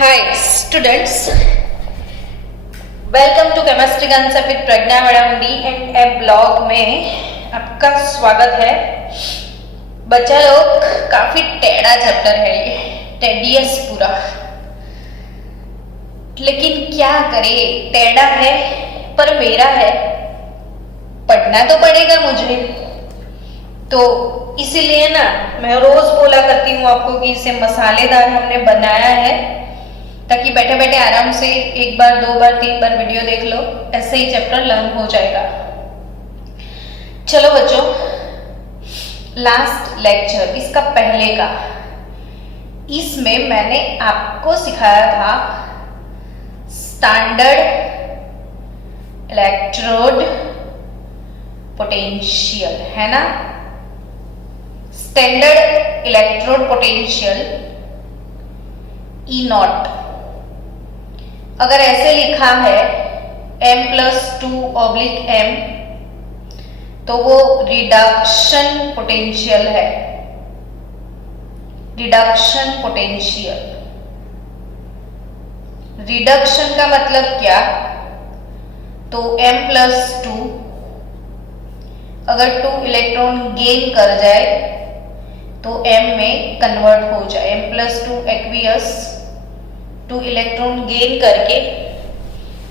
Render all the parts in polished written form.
Hi students, welcome to chemistry concept with Pragya madam D and a blog में आपका स्वागत है। बच्चा लोग, काफी टेढ़ा चैप्टर है ये, टेडियस पूरा, लेकिन क्या करे, टेढ़ा है पर मेरा है, पढ़ना तो पड़ेगा मुझे, तो इसीलिए ना मैं रोज बोला करती हूँ आपको कि इसे मसालेदार हमने बनाया है ताकि बैठे बैठे आराम से एक बार, दो बार, तीन बार वीडियो देख लो, ऐसे ही चैप्टर लर्न हो जाएगा। चलो बच्चों, लास्ट लेक्चर इसका पहले का, इसमें मैंने आपको सिखाया था स्टैंडर्ड इलेक्ट्रोड पोटेंशियल, है ना। Standard electrode potential E not, अगर ऐसे लिखा है m+2/m तो वो रिडक्शन पोटेंशियल है। रिडक्शन पोटेंशियल, रिडक्शन का मतलब क्या, तो m+2 अगर 2 इलेक्ट्रॉन गेन कर जाए तो m में कन्वर्ट हो जाए, m+2 एक्वियस 2 इलेक्ट्रॉन गेन करके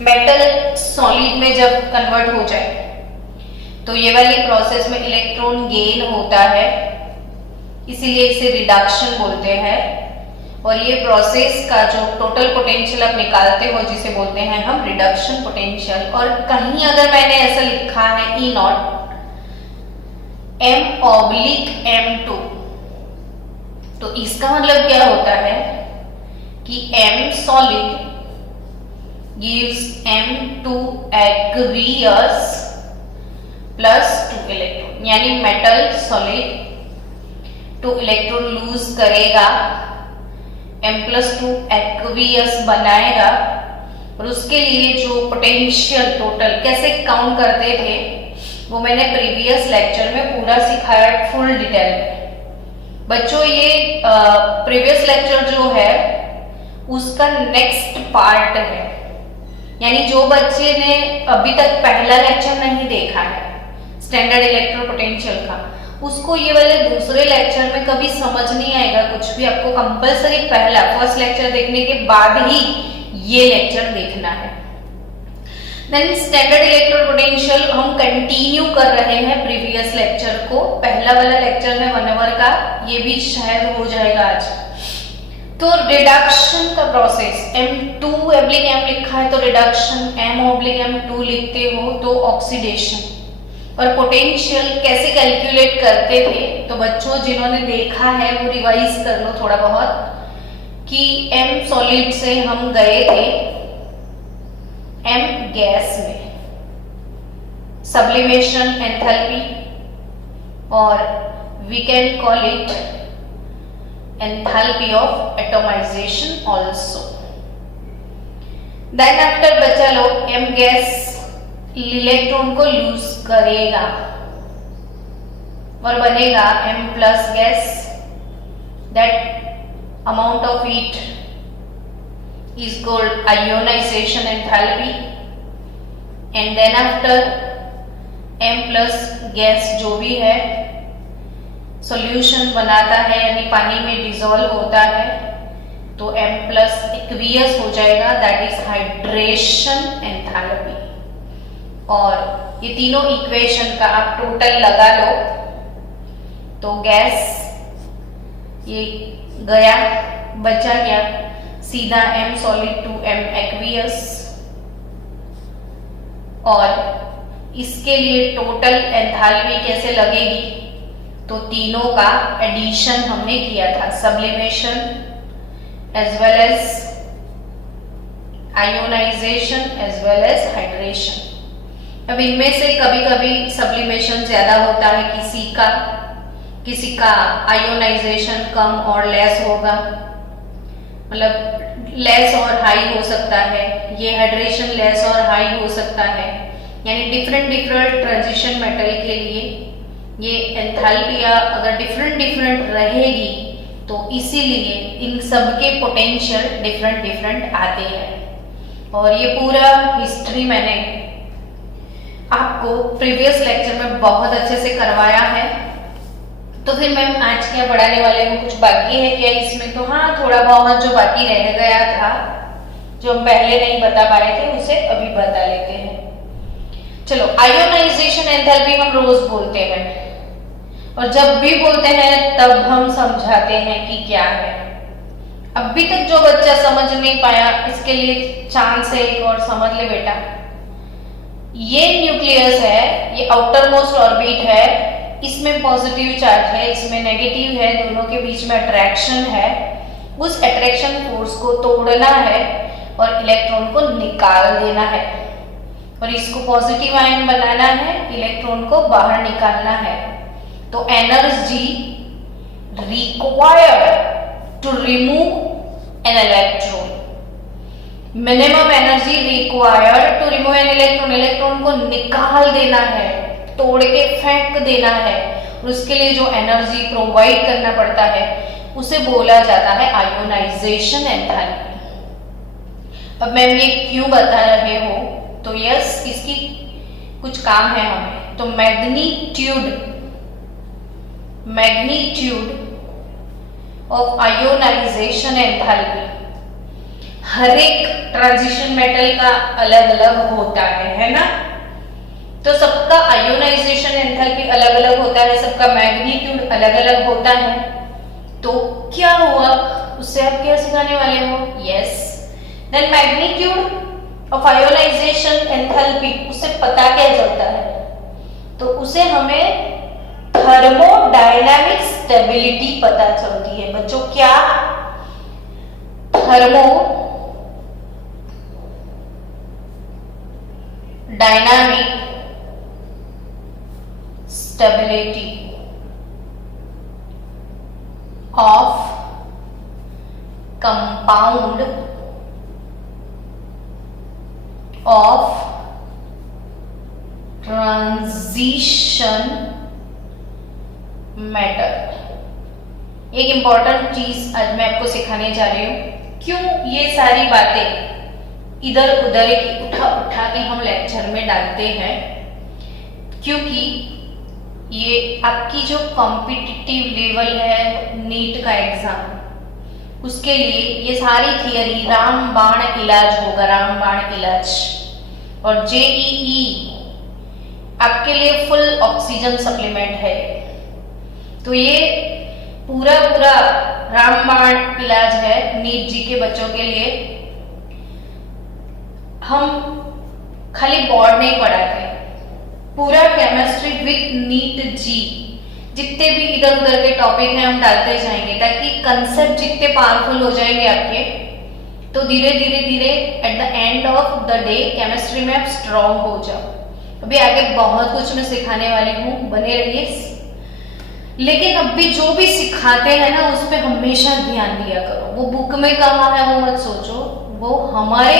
मेटल सॉलिड में जब कन्वर्ट हो जाए तो ये वाली प्रोसेस में इलेक्ट्रॉन गेन होता है, इसीलिए इसे रिडक्शन बोलते हैं। और ये प्रोसेस का जो टोटल पोटेंशियल आप निकालते हो जिसे बोलते हैं हम रिडक्शन पोटेंशियल। और कहीं अगर मैंने ऐसा लिखा है ई नॉट m/m2 तो इसका मतलब क्या होता है कि m solid gives m2 aqueous plus 2 electron, यानी मेटल सॉलिड 2 इलेक्ट्रॉन लूज करेगा, m+2 aqueous बनाएगा, और उसके लिए जो पोटेंशियल टोटल कैसे काउंट करते थे वो मैंने प्रीवियस लेक्चर में पूरा सिखाया फुल डिटेल में। बच्चों, ये प्रीवियस लेक्चर जो है उसका नेक्स्ट पार्ट है, यानी जो बच्चे ने अभी तक पहला लेक्चर नहीं देखा है स्टैंडर्ड इलेक्ट्रो पोटेंशियल का, उसको ये वाले दूसरे लेक्चर में कभी समझ नहीं आएगा कुछ भी। आपको कंपलसरी पहला फर्स्ट लेक्चर देखने के बाद ही ये लेक्चर देखना है। देन स्टैंडर्ड इलेक्ट्रो पोटेंशियल हम कंटिन्यू कर रहे हैं प्रीवियस लेक्चर को। पहला वाला लेक्चर है 1 आवर का, ये भी शायद हो जाएगा आज। तो रिडक्शन का प्रोसेस, m2/m लिखा है तो रिडक्शन, m/m2 लिखते हो तो ऑक्सीडेशन। और पोटेंशियल कैसे कैलकुलेट करते थे तो बच्चों जिन्होंने देखा है वो रिवाइज कर लो थोड़ा बहुत, कि m सॉलिड से हम गए थे m गैस में, सब्लिमेशन एंथैल्पी, और we can call it enthalpy of atomization also. Then after बच्चा लोग m गैस इलेक्ट्रॉन को लूज करेगा और बनेगा m+ gas, that amount of heat is called ionization enthalpy, and then after m+ gas जो भी है सॉल्यूशन बनाता है यानी पानी में डिसॉल्व होता है तो m+ एक्वियस हो जाएगा, दैट इज हाइड्रेशन एंथैल्पी। और ये तीनों इक्वेशन का आप टोटल लगा लो तो गैस ये गया, बचा क्या, सीधा m solid to m aqueous, और इसके लिए टोटल एंथैल्पी कैसे लगेगी, तो तीनों का एडिशन हमने किया था, sublimation as well as ionization as well as hydration. अब इनमें से कभी कभी सब्लिमेशन ज्यादा होता है, किसी का आयोनाइजेशन कम और लेस होगा, मतलब लेस और हाई हो सकता है, ये हाइड्रेशन लेस और हाई हो सकता है, यानी डिफरेंट ट्रांजिशन मेटल के लिए ये एंथैल्पी अगर डिफरेंट रहेगी तो इसीलिए इन सब के पोटेंशियल डिफरेंट डिफरेंट आते हैं। और ये पूरा हिस्ट्री मैंने आपको प्रीवियस लेक्चर में बहुत अच्छे से करवाया है। तो फिर मैम आज क्या पढ़ाने वाले हैं, कुछ बाकी है क्या इसमें? तो हाँ, थोड़ा बहुत जो बाकी रह गया था, जो हम पहले नहीं बता पाए थे, उसे अभी बता लेते हैं। चलो, आयोनाइजेशन एंथैल्पी हम रोज बोलते हैं, और जब भी बोलते हैं तब हम समझाते हैं कि क्या है। अभी तक जो बच्चा समझ नहीं पाया, इसके लिए चांस है एक और, समझ ले बेटा। ये न्यूक्लियस है, ये आउटर मोस्ट ऑर्बिट है, इसमें पॉजिटिव चार्ज है, इसमें नेगेटिव है, दोनों के बीच में अट्रैक्शन है। उस अट्रैक्शन फोर्स को तोड़ना है और इलेक्ट्रॉन को निकाल देना है, और इसको पॉजिटिव आयन बनाना है, इलेक्ट्रॉन को बाहर निकालना है। तो energy required to remove an electron, minimum energy required to remove an electron, electron को निकाल देना है, तोड़ के फेंक देना है, और उसके लिए जो एनर्जी प्रोवाइड करना पड़ता है उसे बोला जाता है आयोनाइजेशन एंथैल्पी। अब मैम ये क्यों बता रहे हो, तो यस, इसकी कुछ काम है हमें। तो मैग्नीट्यूड ऑफ आयोनाइजेशन एंथैल्पी हर एक ट्रांजिशन मेटल का अलग अलग होता है ना? तो सबका आयोनाइजेशन एंथैल्पी अलग अलग होता है, सबका मैग्नीट्यूड अलग अलग होता है। तो क्या हुआ, उससे आप क्या सिखाने वाले हो? Yes, then magnitude of ionization enthalpy, उससे पता क्या चलता है? तो उसे हमें थर्मोडायनामिक स्टेबिलिटी पता चलती है। बच्चों, क्या thermodynamic stability of compound of transition metal. एक इंपॉर्टेंट चीज आज मैं आपको सिखाने जा रही हूं। क्यों ये सारी बातें इधर उधर की उठा के हम लेक्चर में डालते हैं? क्योंकि ये आपकी जो कॉम्पिटिटिव लेवल है नीट का एग्जाम, उसके लिए ये सारी थियरी रामबाण इलाज होगा, रामबाण इलाज। और जेईई आपके लिए फुल ऑक्सीजन सप्लीमेंट है। तो ये पूरा रामबाण इलाज है नीट जी के बच्चों के लिए। हम खाली बोर्ड नहीं पढ़ाते, पूरा केमिस्ट्री विद नीट जी, जितने भी इधर उधर के टॉपिक हैं हम डालते जाएंगे, ताकि कंसेप्ट जितने पावरफुल हो जाएंगे आपके, तो धीरे धीरे at the end of the day chemistry में आप स्ट्रॉन्ग हो जाओ। अभी आगे बहुत कुछ मैं सिखाने वाली हूँ, बने रहिए। लेकिन अभी जो भी सिखाते हैं ना, उस पर हमेशा ध्यान दिया करो। वो बुक में कहा है वो मत सोचो, वो हमारे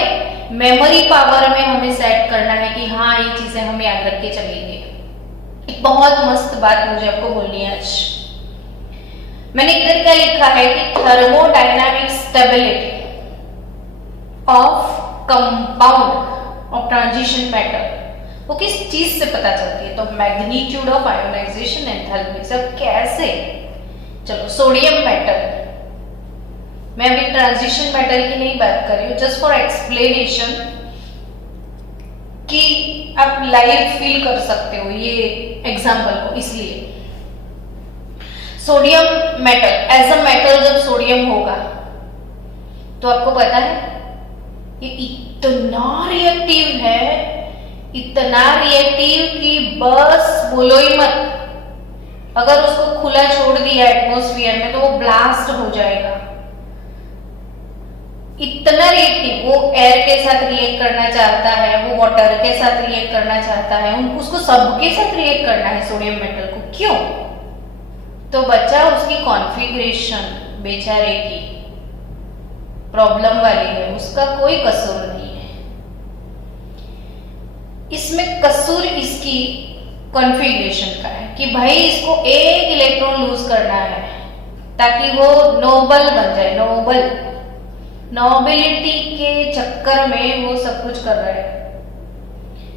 मेमोरी पावर में हमें सेट करना है कि हाँ ये चीजें हम याद रख के चलेंगे। एक बहुत मस्त बात मुझे आपको बोलनी है आज। मैंने इधर क्या लिखा है कि thermodynamic stability of compound of transition metal, वो किस चीज से पता चलती है? तो मैग्नीट्यूड ऑफ आयोनाइजेशन एंथैल्पी। सब कैसे? चलो, सोडियम मेटल, मैं अभी ट्रांजिशन मेटल की नहीं बात कर रही हूँ, जस्ट फॉर एक्सप्लेनेशन कि आप लाइव फील कर सकते हो ये एग्जांपल को। इसलिए sodium metal as a metal, जब सोडियम होगा तो आपको पता है ये इतना रिएक्टिव है, इतना रिएक्टिव कि बस बोलो ही मत। अगर उसको खुला छोड़ दिया एटमॉस्फेयर में तो वो ब्लास्ट हो जाएगा। इतना रिएक्टिव, वो एयर के साथ रिएक्ट करना चाहता है, वो वाटर के साथ रिएक्ट करना चाहता है, उसको सबके साथ रिएक्ट करना है सोडियम मेटल को। क्यों? तो बच्चा उसकी कॉन्फ़िगरेशन बेचारे की प्रॉब्लम वाली है, उसका कोई कसूर नहीं है इसमें। कसूर इसकी कॉन्फ़िगरेशन का है कि भाई इसको एक इलेक्ट्रॉन लूज करना है, ताकि वो नोबल बन जाए, नोबल, नोबिलिटी के चक्कर में वो सब कुछ कर रहा है।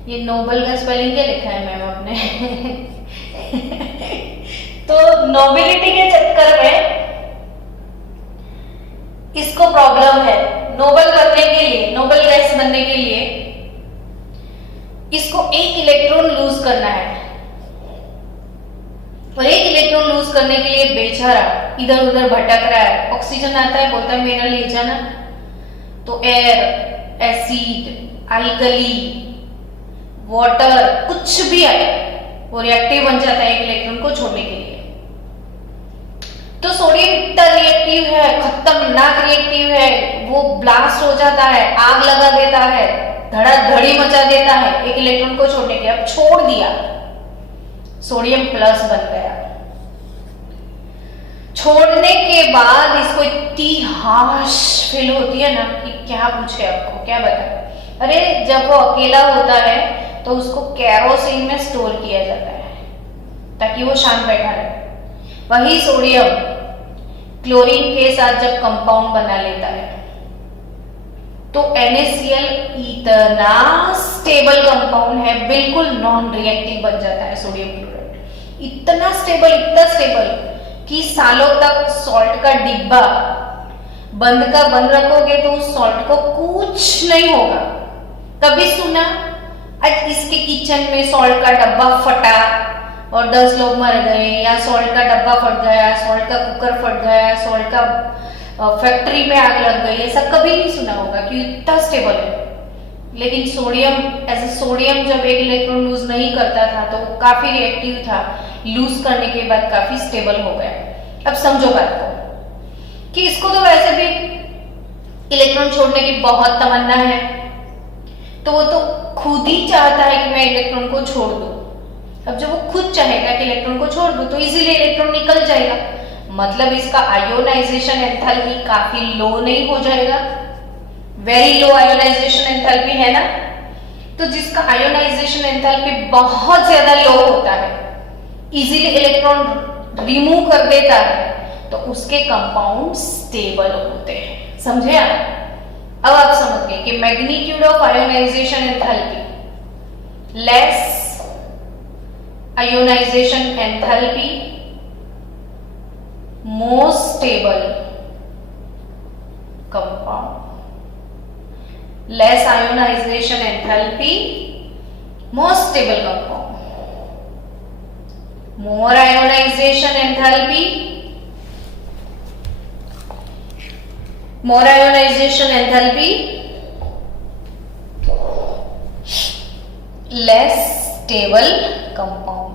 ये नोबल का स्पेलिंग क्या लिखा है मैम आपने? तो नोबिलिटी के चक्कर में इसको प्रॉब्लम है। नोबल बनने के लिए, नोबल गैस बनने के लिए इसको एक इलेक्ट्रॉन लूज करना है, और एक इलेक्ट्रॉन लूज करने के लिए बेचारा इधर उधर भटक रहा है। ऑक्सीजन आता है, बोलता है मेरा ले जाना, तो एयर, एसिड, अल्कली, वाटर, कुछ भी आए वो रिएक्टिव बन जाता है एक इलेक्ट्रॉन को छोड़ने के लिए। तो सोडियम इतना रिएक्टिव है, खतरनाक रिएक्टिव है, वो ब्लास्ट हो जाता है, आग लगा देता है, धड़ाधड़ी मचा देता है एक इलेक्ट्रॉन को छोड़ने के। अब छोड़ दिया, सोडियम प्लस बन गया। छोड़ने के बाद इसको इतनी हाश फील होती है ना कि क्या पूछे, आपको क्या बताएं। अरे जब वो अकेला होता है तो उसको केरोसिन में स्टोर किया जाता है ताकि वो शांत बैठा रहे। वही सोडियम क्लोरीन के साथ जब कंपाउंड बना लेता है तो NaCl इतना स्टेबल कंपाउंड है, बिल्कुल नॉन रिएक्टिव बन जाता है सोडियम क्लोराइड। इतना स्टेबल कि सालों तक सॉल्ट का डिब्बा बंद का बंद रखोगे तो उस सॉल्ट को कुछ नहीं होगा। कभी सुना आज इसके किचन में सॉल्ट का डब्बा फटा और 10 लोग मर गए, या सॉल्ट का डब्बा फट गया, सॉल्ट का कुकर फट गया, सॉल्ट का फैक्ट्री में आग लग गई, ऐसा कभी नहीं सुना होगा कि इतना स्टेबल है। लेकिन सोडियम, एज ए सोडियम जब एक इलेक्ट्रॉन लूज नहीं करता था तो वो काफी रिएक्टिव था, लूज करने के बाद काफी स्टेबल हो गया। अब समझो बात को कि इसको तो वैसे भी इलेक्ट्रॉन छोड़ने की बहुत तमन्ना है, तो वो तो खुद ही चाहता है कि मैं इलेक्ट्रॉन को छोड़ दूं। अब जब वो खुद चाहेगा कि इलेक्ट्रॉन को छोड़ दूं तो इजीली इलेक्ट्रॉन निकल जाएगा, मतलब इसका आयोनाइजेशन एंथैल्पी काफी लो नहीं हो जाएगा। वेरी लो आयोनाइजेशन एंथैल्पी है ना, तो जिसका आयोनाइजेशन एंथैल्पी बहुत ज्यादा लो होता है, इजीली इलेक्ट्रॉन रिमूव कर देता है, तो उसके कंपाउंड स्टेबल होते हैं। समझे आप? अब आप समझ गए कि magnitude of ionization enthalpy less ionisation enthalpy more stable compound, less ionization enthalpy more stable compound, more ionization enthalpy less stable compound।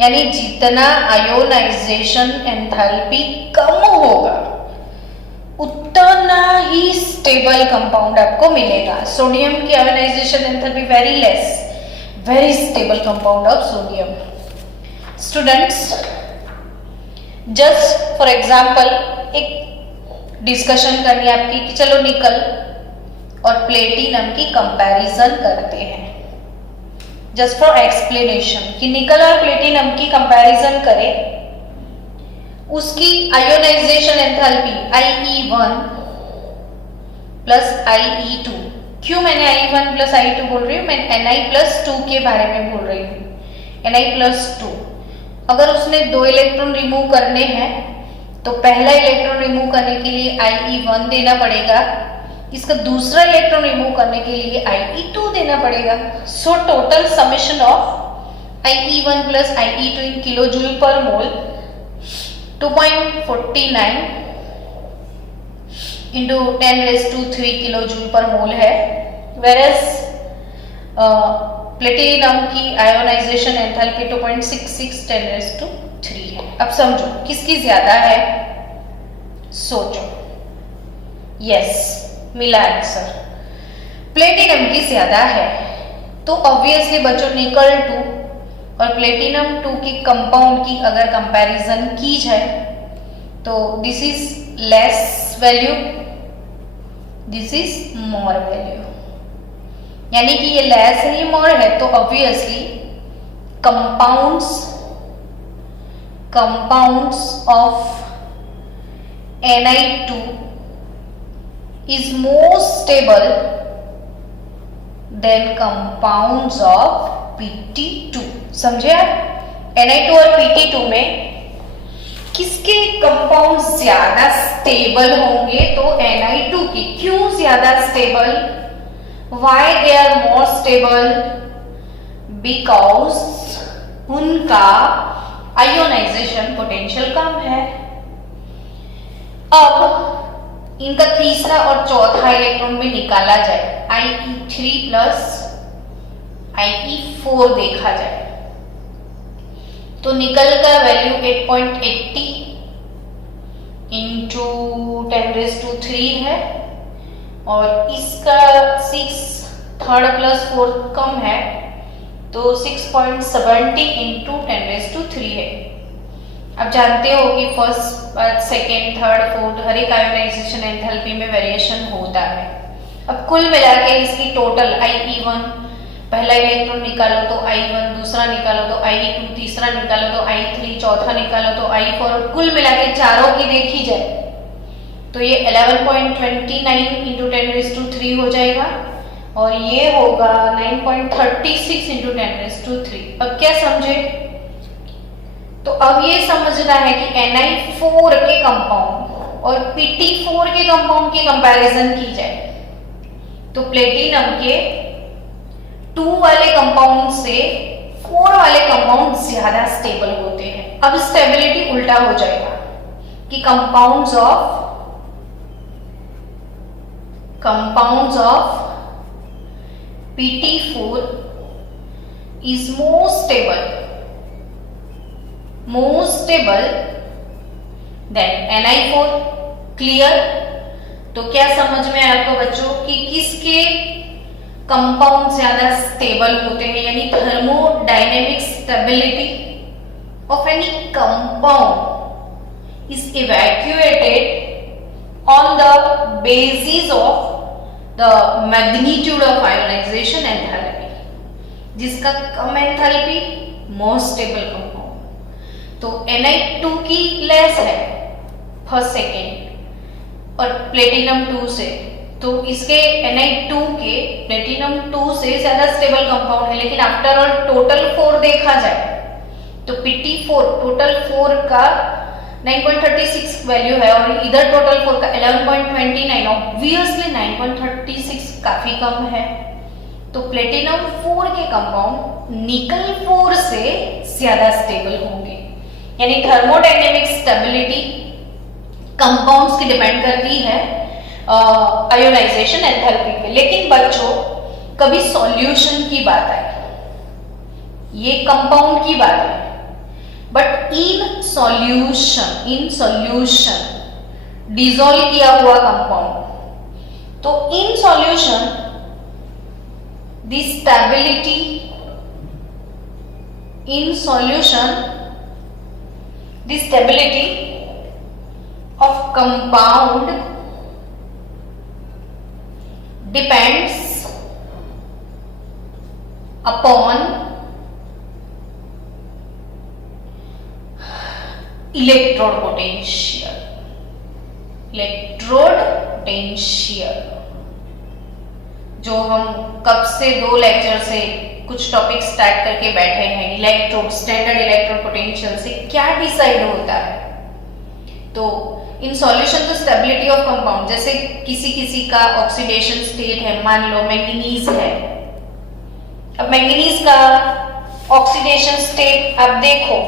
यानी जितना आयोनाइजेशन एंथैल्पी कम होगा उतना ही स्टेबल कंपाउंड आपको मिलेगा। सोडियम की ionisation enthalpy very less, very stable compound of sodium. Students, just for example एक discussion करनी है आपकी कि चलो निकल और प्लेटिनम की कंपैरिजन करते हैं। जस्ट फॉर एक्सप्लेनेशन कि निकल और प्लेटिनम की कंपैरिजन करें, उसकी ionisation enthalpy IE1 plus IE2। क्यों मैंने I1 प्लस I2 बोल रही हूँ? मैं Ni+2 के बारे में बोल रही हूँ। Ni+2 अगर उसने 2 इलेक्ट्रॉन रिमूव करने हैं तो पहला इलेक्ट्रॉन रिमूव करने के लिए IE1 देना पड़ेगा, इसका दूसरा इलेक्ट्रॉन रिमूव करने के लिए IE2 देना पड़ेगा। So total summation of IE1 plus IE2 in kilojoule पर मोल 2.49 into 10⁻³ किलोजूल पर मोल है, वेरेस प्लेटिनम की आयोनाइजेशन एंथैल्पी 2.66 10⁻³ है। अब समझो किसकी ज्यादा है, सोचो। यस, मिला आंसर, प्लेटिनम की ज्यादा है। तो ऑब्वियसली बच्चों निकल 2 और प्लेटिनम 2 की कंपाउंड की अगर कंपैरिजन की जाए तो this is less value, this is more value. यानी कि ये लेस है, ये मोर है, तो obviously compounds of Na2 is more stable than compounds of Pt2। समझे आप? Na2 और Pt2 में किसके कंपाउंड ज्यादा स्टेबल होंगे? तो Ni2 की। क्यों ज्यादा stable? Why they are more stable? Because उनका आयोनाइजेशन पोटेंशियल कम है। अब इनका तीसरा और चौथा इलेक्ट्रॉन भी निकाला जाए, Ie3 प्लस Ie4 देखा जाए तो निकल का वैल्यू 8.80 इंटू 10⁻³ है और इसका 6 थर्ड प्लस फोर्थ कम है तो 6.70 इंटू 10⁻³ है। अब जानते हो कि फर्स्ट, सेकेंड, थर्ड, फोर्थ हर एक आयोनाइजेशन एंथैल्पी में वेरिएशन होता है। अब कुल मिला के इसकी टोटल Ie1 पहला इलेक्ट्रॉन निकालो तो I1, दूसरा निकालो तो I2, तीसरा निकालो तो I3, चौथा निकालो तो I4, कुल मिला के चारों की देखी जाए तो ये 11.29 इंटू 10⁻³ हो जाएगा और ये होगा 9.36 इंटू 10⁻³। अब क्या समझे? तो अब ये समझना है कि Ni4 के कंपाउंड और Pt4 के कंपाउंड की कंपैरिजन की जाए तो प्लेटिनम के 2 वाले कंपाउंड से 4 वाले कंपाउंड ज्यादा स्टेबल होते हैं। अब स्टेबिलिटी उल्टा हो जाएगा कि compounds of Pt4 is more stable than Ni4। Clear? तो क्या समझ में आया आपको बच्चों कि किसके कंपाउंड ज्यादा स्टेबल होते हैं, यानी thermodynamic stability of any compound is evacuated on the basis of the magnitude of ionization enthalpy. जिसका कम एंथैल्पी मोर स्टेबल कंपाउंड। तो Ni2 की लेस है फर्स्ट सेकेंड और प्लेटिनम 2 से, तो इसके Ni2 के प्लेटिनम 2 से ज्यादा स्टेबल कंपाउंड है। लेकिन आफ्टर ऑल टोटल 4 देखा जाए तो Pt4 टोटल 4 का 9.36 वैल्यू है और इधर टोटल 4 का 11.29। ऑब्वियसली 9.36 काफी कम है तो प्लेटिनम 4 के कंपाउंड निकल 4 से ज्यादा स्टेबल होंगे। यानी थर्मोडायनेमिक स्टेबिलिटी कंपाउंड्स की डिपेंड करती है आयोनाइजेशन एंथैल्पी पे। लेकिन बच्चों कभी सॉल्यूशन की बात आई, ये कंपाउंड की बात है, बट इन सॉल्यूशन डिसॉल्व किया हुआ कंपाउंड, तो in solution the stability of compound depends upon electrode potential जो हम कब से 2 लेक्चर से कुछ टॉपिक स्टार्ट करके बैठे हैं। इलेक्ट्रोड, स्टैंडर्ड इलेक्ट्रोड पोटेंशियल से क्या डिसाइड होता है? तो इन सॉल्यूशन तो स्टेबिलिटी ऑफ कंपाउंड, जैसे किसी का ऑक्सीडेशन स्टेट है, मान लो मैंगनीज है। अब मैंगनीज का ऑक्सीडेशन स्टेट आप देखो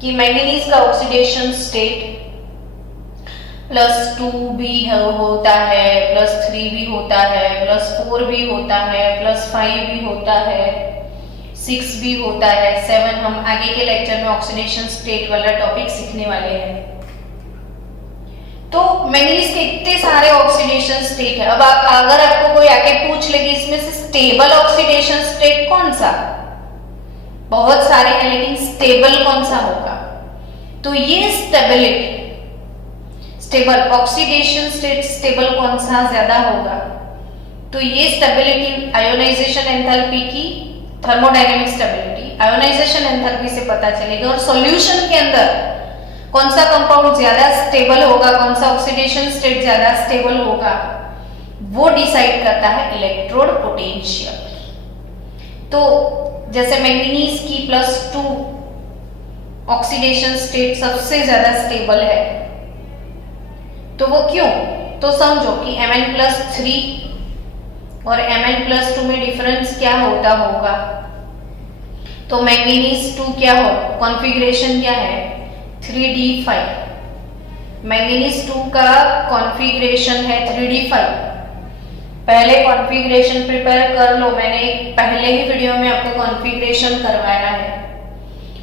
कि मैंगनीज का ऑक्सीडेशन स्टेट +2 भी होता है, +3 भी होता है, +4 भी होता है, +5 भी होता है, 6 भी होता है, 7। हम आगे के लेक्चर में ऑक्सीडेशन स्टेट वाला टॉपिक सीखने वाले हैं। तो मैंगनीज के इतने सारे ऑक्सीडेशन स्टेट है। अब अगर आपको कोई आके पूछ ले कि इसमें से स्टेबल ऑक्सीडेशन स्टेट कौन सा, बहुत सारे हैं लेकिन स्टेबल कौन सा होगा? तो ये stability, stable oxidation state stable कौन सा ज्यादा होगा? तो ये स्टेबिलिटी आयोनाइजेशन एंथैल्पी की, थर्मोडायनेमिक स्टेबिलिटी आयोनाइजेशन एंथैल्पी से पता चलेगा। और सॉल्यूशन के अंदर कौन सा कंपाउंड ज्यादा स्टेबल होगा, कौन सा ऑक्सीडेशन स्टेट ज्यादा स्टेबल होगा, वो डिसाइड करता है इलेक्ट्रोड पोटेंशियल। तो जैसे मैंगनीज की +2 ऑक्सीडेशन स्टेट सबसे ज्यादा स्टेबल है, तो वो क्यों? तो समझो कि Mn+3 और Mn+2 में डिफरेंस क्या होता होगा। तो मैंगनीज 2 क्या हो, कॉन्फ़िगरेशन क्या है 3d5। मैंगनीज 2 का कॉन्फ़िगरेशन है 3d5। पहले कॉन्फ़िगरेशन प्रिपेयर कर लो, मैंने पहले ही वीडियो में आपको कॉन्फ़िगरेशन करवाया है।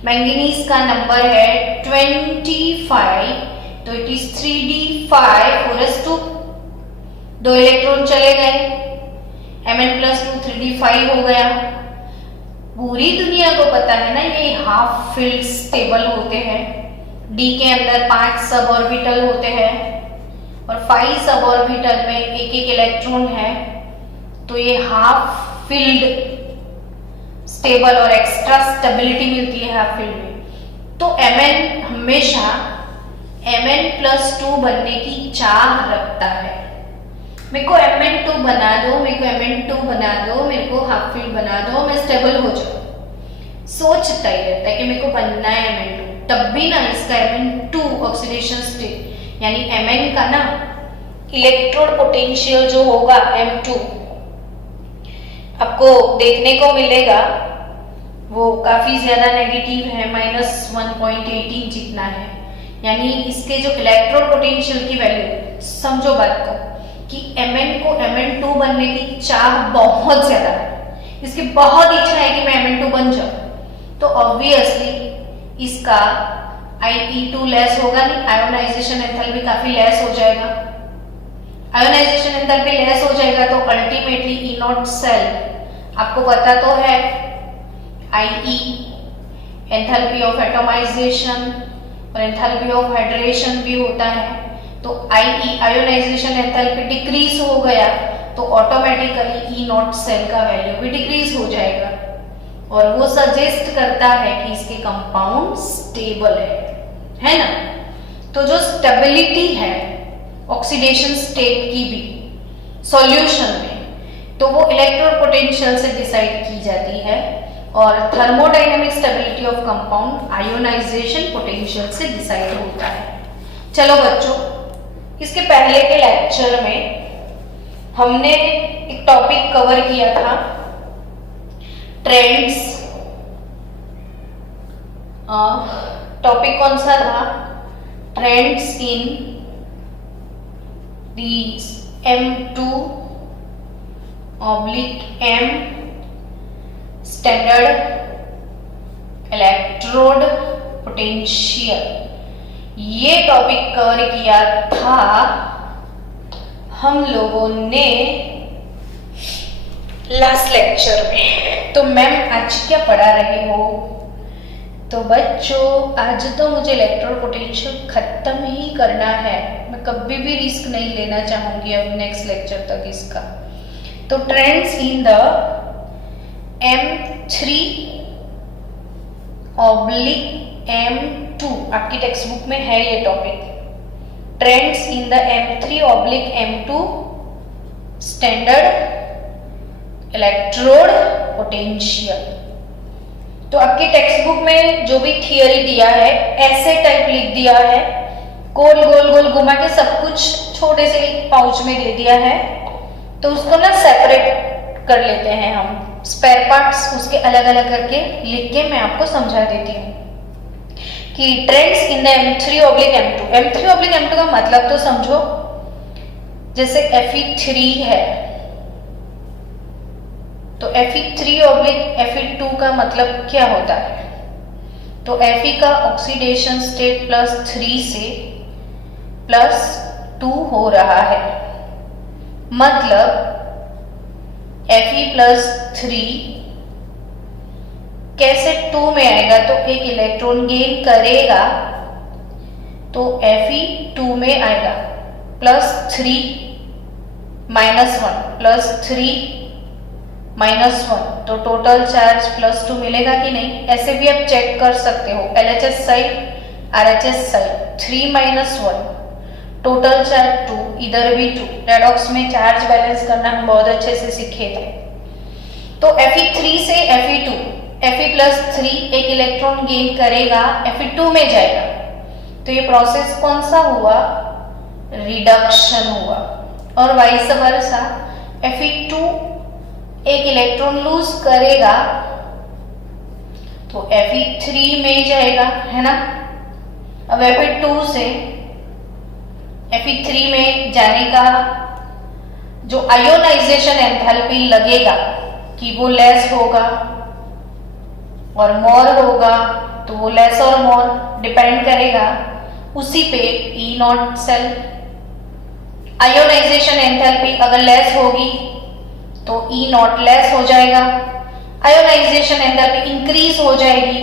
मैंगनीज का नंबर है 25, तो इट इज 3d5 दो इलेक्ट्रॉन चले गए, Mn+2 3d5 हो गया। पूरी दुनिया को पता है ना ये हाफ फील्ड स्टेबल होते हैं, d के अंदर 5 सब ऑर्बिटल होते हैं और 5 सब ऑर्बिटल में एक एक इलेक्ट्रॉन है, तो ये हाफ फील्ड स्टेबल और एक्स्ट्रा स्टेबिलिटी मिलती है हाफ फील्ड में। तो Mn हमेशा Mn+2 बनने की चाह रखता है, मेरे को Mn2 बना दो, मेरे को Mn2 बना दो, मेरे को हाफ फील्ड बना दो, मैं स्टेबल हो जाऊं। सोचता ही रहता है कि मेरे को बनना है Mn2। तब भी ना इसका Mn2 ऑक्सीडेशन स्टेट यानी Mn का ना इलेक्ट्रोड पोटेंशियल जो होगा M2 आपको देखने को मिलेगा, वो काफी ज्यादा नेगेटिव है, -1.18 जितना है। यानी इसके जो इलेक्ट्रोड पोटेंशियल की वैल्यू, समझो बात को कि Mn को Mn2 बनने की चाह बहुत ज्यादा है, इसकी बहुत इच्छा है कि मैं Mn2 बन जाऊं, तो ऑब्वियसली इसका IE2 लेस होगा नहीं, आयोनाइजेशन एंथैल्पी काफी लेस हो जाएगा। आयोनाइजेशन एंथैल्पी लेस हो जाएगा तो अल्टीमेटली E0 सेल आपको पता तो है IE एंथैल्पी ऑफ एटॉमाइजेशन और एंथैल्पी ऑफ हाइड्रेशन भी होता है। तो IE आयोनाइजेशन एंथैल्पी डिक्रीज हो गया तो ऑटोमेटिकली E0 सेल का वैल्यू भी डिक्रीज हो जाएगा और वो सजेस्ट करता है कि इसके कंपाउंड स्टेबल है ना। तो जो स्टेबिलिटी है ऑक्सीडेशन स्टेट की भी सॉल्यूशन में, तो वो इलेक्ट्रोड पोटेंशियल से डिसाइड की जाती है और thermodynamic stability of compound ionization potential से डिसाइड होता है। चलो बच्चों, इसके पहले के लेक्चर में हमने एक टॉपिक कवर किया था, ट्रेंड्स। टॉपिक कौन सा था? Trends in the M2 / M standard electrode potential, ये टॉपिक कवर किया था हम लोगों ने लास्ट लेक्चर में। तो मैम आज क्या पढ़ा रहे हो? तो बच्चों आज तो मुझे इलेक्ट्रोड पोटेंशियल खत्म ही करना है, मैं कभी भी रिस्क नहीं लेना चाहूंगी अब नेक्स्ट लेक्चर तक इसका। तो trends in the M3 / M2 आपकी टेक्स्ट बुक में है ये topic, trends in the M3 / M2 standard electrode potential. तो आपकी टेक्स्ट बुक में जो भी थियरी दिया है ऐसे टाइप लिख दिया है, गोल गोल गोल घुमा के सब कुछ छोटे से एक पाउच में दे दिया है। तो उसको ना सेपरेट कर लेते हैं हम, स्पेयर पार्ट्स उसके अलग अलग करके लिख के मैं आपको समझा देती हूँ कि trends in the M3 / M2। M3 / M2 का मतलब तो समझो, जैसे Fe3 है तो Fe3 / Fe2 का मतलब क्या होता है? तो Fe का ऑक्सीडेशन स्टेट +3 से +2 हो रहा है, मतलब Fe+3 कैसे 2 में आएगा तो एक इलेक्ट्रॉन गेन करेगा तो Fe2 में आएगा +3 - 1 +3 - 1 तो टोटल चार्ज +2 मिलेगा कि नहीं? ऐसे भी आप चेक कर सकते हो, LHS side RHS side 3 minus 1, total charge 2, इधर भी 2। रेडॉक्स में चार्ज बैलेंस करना हम बहुत अच्छे से सीखे थे। तो Fe3 से Fe2, Fe+3 एक इलेक्ट्रॉन गेन करेगा, Fe2 में जाएगा। तो ये प्रोसेस कौन सा हुआ? रिडक्शन हुआ। और वाइस वर्सा, Fe2 एक इलेक्ट्रॉन लूज करेगा तो Fe3 में जाएगा, है ना। अब Fe2 से Fe3 में जाने का जो आयोनाइजेशन एंथैल्पी लगेगा कि वो लेस होगा और मोर होगा, तो वो लेस और मोर डिपेंड करेगा उसी पे E0 सेल। आयोनाइजेशन एंथैल्पी अगर लेस होगी तो E0 लेस हो जाएगा, आयोनाइजेशन एंथैल्पी इंक्रीज हो जाएगी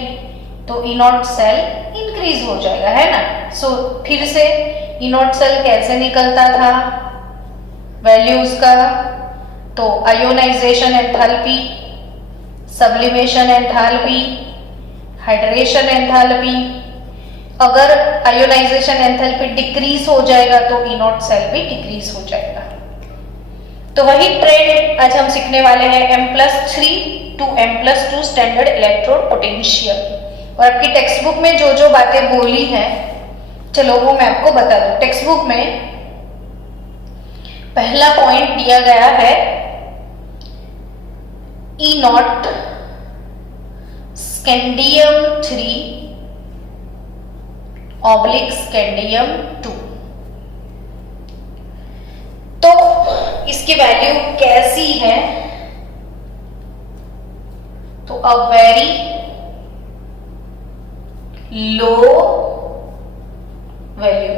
तो E0 सेल इंक्रीज हो जाएगा, है ना। सो फिर से E0 सेल कैसे निकलता था वैल्यूज का? तो ionisation enthalpy, sublimation enthalpy, hydration enthalpy. अगर आयोनाइजेशन एंथैल्पी डिक्रीज हो जाएगा तो E0 सेल भी डिक्रीज हो जाएगा। तो वही ट्रेंड आज हम सीखने वाले हैं M+3 to M+2 standard electrode potential. और आपकी टेक्स्ट बुक में जो जो बातें बोली हैं, चलो वो मैं आपको बता दूं। टेक्स्ट बुक में पहला पॉइंट दिया गया है E0 स्कैंडियम 3 ऑब्लिक स्कैंडियम 2। तो इसकी वैल्यू कैसी है? तो अ वेरी लो वैल्यू।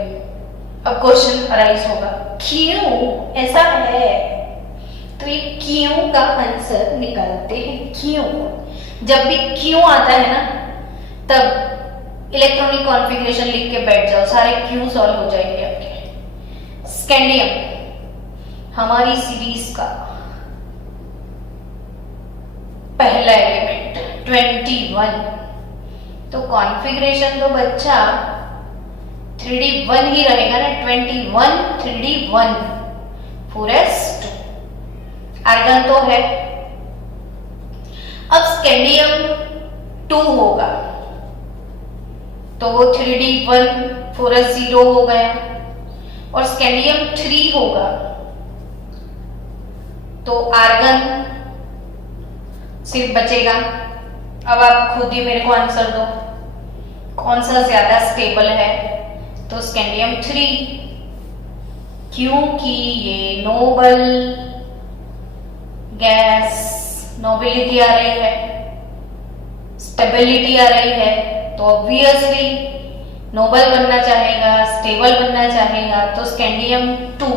अब क्वेश्चन अराइज होगा, क्यों ऐसा है? तो ये क्यों का आंसर निकालते हैं। क्यों, जब भी क्यों आता है ना, तब इलेक्ट्रॉनिक कॉन्फ़िगरेशन लिख के बैठ जाओ, सारे क्यों सॉल्व हो जाएंगे आपके। स्कैंडियम हमारी सीरीज का पहला एलिमेंट 21। तो कॉन्फ़िगरेशन तो बच्चा 3D1 ही रहेगा ना, 21 3D1 4s2। आर्गन तो है। अब स्कैंडियम 2 होगा तो वो 3D1 4s0 हो गया, और स्कैंडियम 3 होगा तो आर्गन सिर्फ बचेगा। अब आप खुद ही मेरे को आंसर दो, कौन सा ज्यादा स्टेबल है? तो स्कैंडियम 3, क्योंकि ये नोबल गैस, नोबिलिटी आ रही है, स्टेबिलिटी आ रही है, तो ऑब्वियसली नोबल बनना चाहेगा, स्टेबल बनना चाहेगा। तो स्कैंडियम 2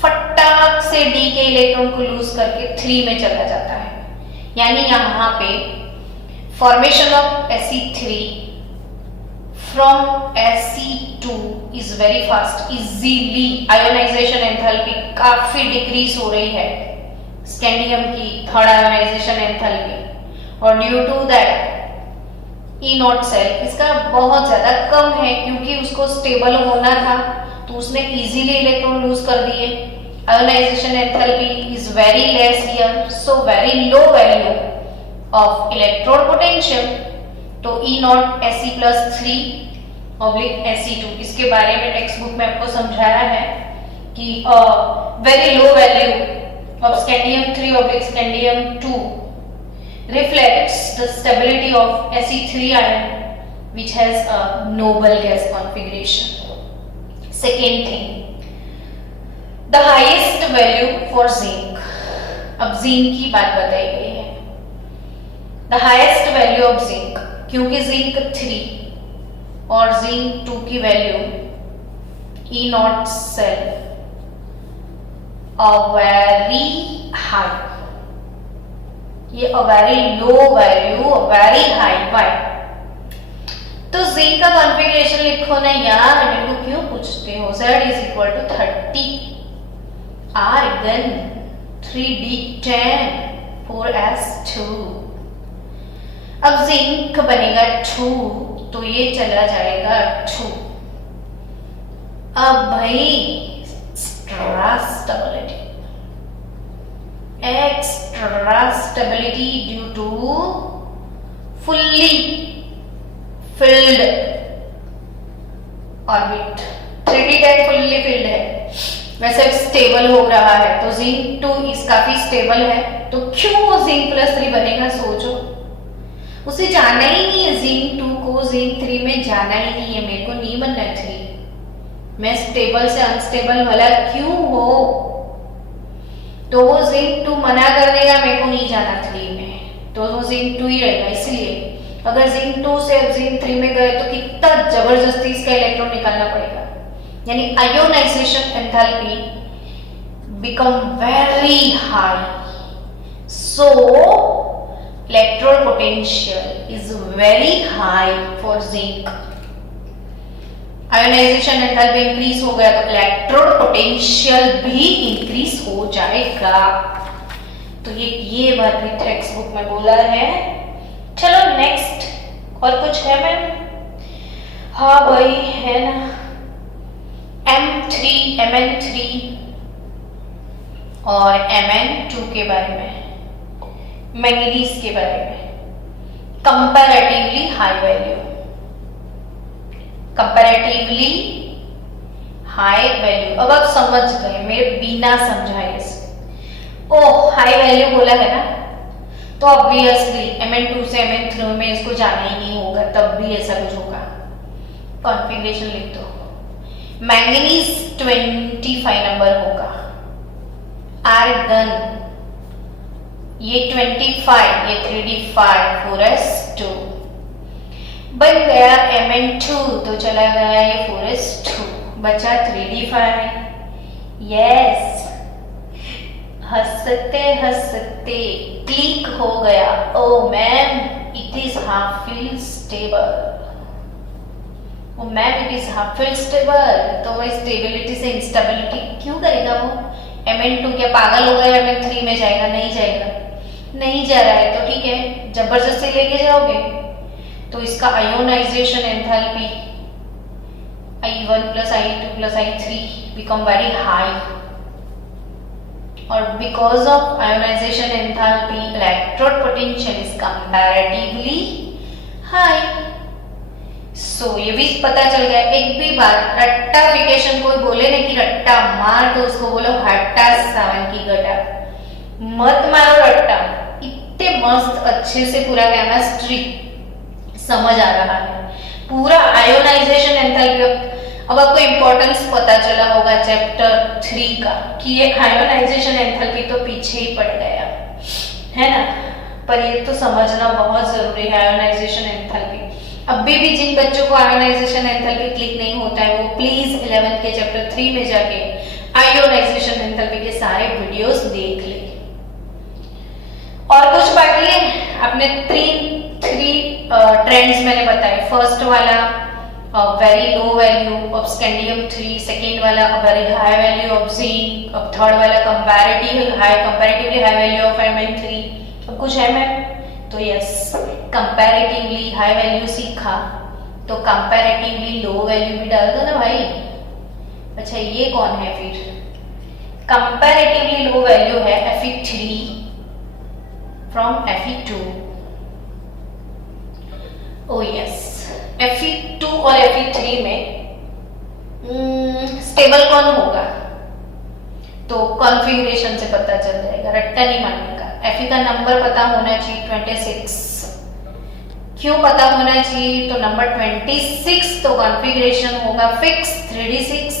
फटाक से डी के इलेक्ट्रॉन को लूज करके 3 में चला जाता है। यानी यहां पे formation of Fe3 from Fe2 is very fast, easily ionization enthalpy काफी डिक्रीज हो रही है स्कैंडियम की थर्ड आयोनाइजेशन एंथैल्पी, और due to that E0 cell इसका बहुत ज्यादा कम है, क्योंकि उसको स्टेबल होना था तो उसने इजीली इलेक्ट्रॉन लूज कर दिए। Ionisation enthalpy is very less here, so very low value of electrode potential. तो E0 Fe+3 ऑब्लिक Fe2, इसके बारे में टेक्स्ट बुक में आपको समझाया है कि very low value of scandium 3 oblique scandium 2 reflects the stability of Se3 ion which has a noble gas configuration. Second thing, the highest value for zinc. अब zinc की बात बताई गई है। The highest value of zinc, क्योंकि zinc 3 और zinc 2 की value E0 cell a very high, ये a very low value, a very high। why? तो जिंक का कॉन्फ़िगरेशन लिखो ना यार, मेरे को क्यों पूछते हो। Z is equal to 30, argon 3D10 4s2। अब जिंक बनेगा 2 तो ये चला जाएगा 2। अब भाई extra stability due to fully filled orbit. 3D type fully filled है, वैसे स्टेबल हो रहा है, तो जिंक 2 इस काफी स्टेबल है, तो क्यों वो जिंक +3 बनेगा? सोचो, उसे जाना ही नहीं है, जिंक 2 को जिंक 3 में जाना ही नहीं है। मेरे को नहीं बनना है 3, मैं स्टेबल से अनस्टेबल वाला क्यों हो? तो वो जिंक 2 मना कर देगा, मेरे को नहीं जाना 3 में, तो वो जिंक 2 ही रहेगा। इसलिए अगर जिंक 2 से जिंक 3 में गए तो कितना जबरदस्ती इसका इलेक्ट्रॉन निकालना पड़ेगा, यानी ionisation enthalpy become very high, so electrode potential is very high for zinc. Ionisation enthalpy increase हो गया तो इलेक्ट्रोड पोटेंशियल भी इंक्रीज हो जाएगा। तो ये बात भी टेक्स्ट बुक में बोला है। चलो नेक्स्ट, और कुछ है मैम? हाँ भाई है ना, M3 Mn3 और Mn2 के बारे में, मैंगनीज के बारे में, comparatively high value, comparatively high value. अब आप समझ गए मेरे बिना समझाए से। ओह, हाई वैल्यू बोला है ना, तो ऑब्वियसली Mn2 से Mn3 में इसको जाना ही नहीं होगा, तब भी ऐसा कुछ होगा। कॉन्फ़िगरेशन लिख दो, मैंगनीज 25 नंबर होगा, आर्गन ये 25, ये 3d5 4s2 बन गया Mn2, तो चला गया ये 4s2, बचा 3d5। यस, हंसते हंसते क्लिक हो गया। Oh ma'am it is half filled stable, oh ma'am it is half filled stable, तो वही स्टेबिलिटी से इंस्टेबिलिटी क्यों करेगा वो? Mn2 क्या पागल हो गया? Mn3 में जाएगा? नहीं जाएगा, नहीं जा रहा है, तो ठीक है, जबरदस्ती लेके जाओगे तो इसका ionisation enthalpy I1 + I2 + I3 become very high, और because of ionization enthalpy electrode potential is comparatively high। so ये भी पता चल गया। एक भी बात, रट्टाफिकेशन, कोई बोले ना कि रट्टा मार, तो उसको बोलो हट्टा सावन की गटा, मत मारो रट्टा। इतने मस्त अच्छे से पूरा केमिस्ट्री समझ आ रहा है, पूरा आयोनाइजेशन एंथैल्पी। अब आपको इंपॉर्टेंस पता चला होगा चैप्टर 3 का, कि ये आयोनाइजेशन एंथैल्पी तो पीछे ही पड़ गया है ना, पर ये तो समझना बहुत जरूरी है आयोनाइजेशन एंथैल्पी। अभी भी जिन बच्चों को आयोनाइजेशन एंथैल्पी क्लिक नहीं होता है, वो प्लीज 11th के चैप्टर 3 में जाके आयोनाइजेशन एंथैल्पी के सारे वीडियोस देख ले। और कुछ बाकी है? आपने थ्री ट्रेंड्स मैंने बताए। फर्स्ट वाला very low value of scandium 3, second वाला very high value of zinc, अब थर्ड वाला comparatively high value of Mn3। अब कुछ है मैम? तो यस, कंपैरेटिवली हाई वैल्यू सीखा तो कंपैरेटिवली लो वैल्यू भी डाल दो ना भाई। अच्छा ये कौन है फिर? कंपैरेटिवली लो वैल्यू है Fe3 from Fe2। O yes, Fe2 और Fe3 में स्टेबल कौन होगा तो कॉन्फ़िगरेशन से पता चल जाएगा, रट्टा नहीं मारने का। Fe का नंबर पता होना चाहिए 26। क्यों पता होना चाहिए? तो नंबर 26, तो कॉन्फ़िगरेशन होगा फिक्स 3d6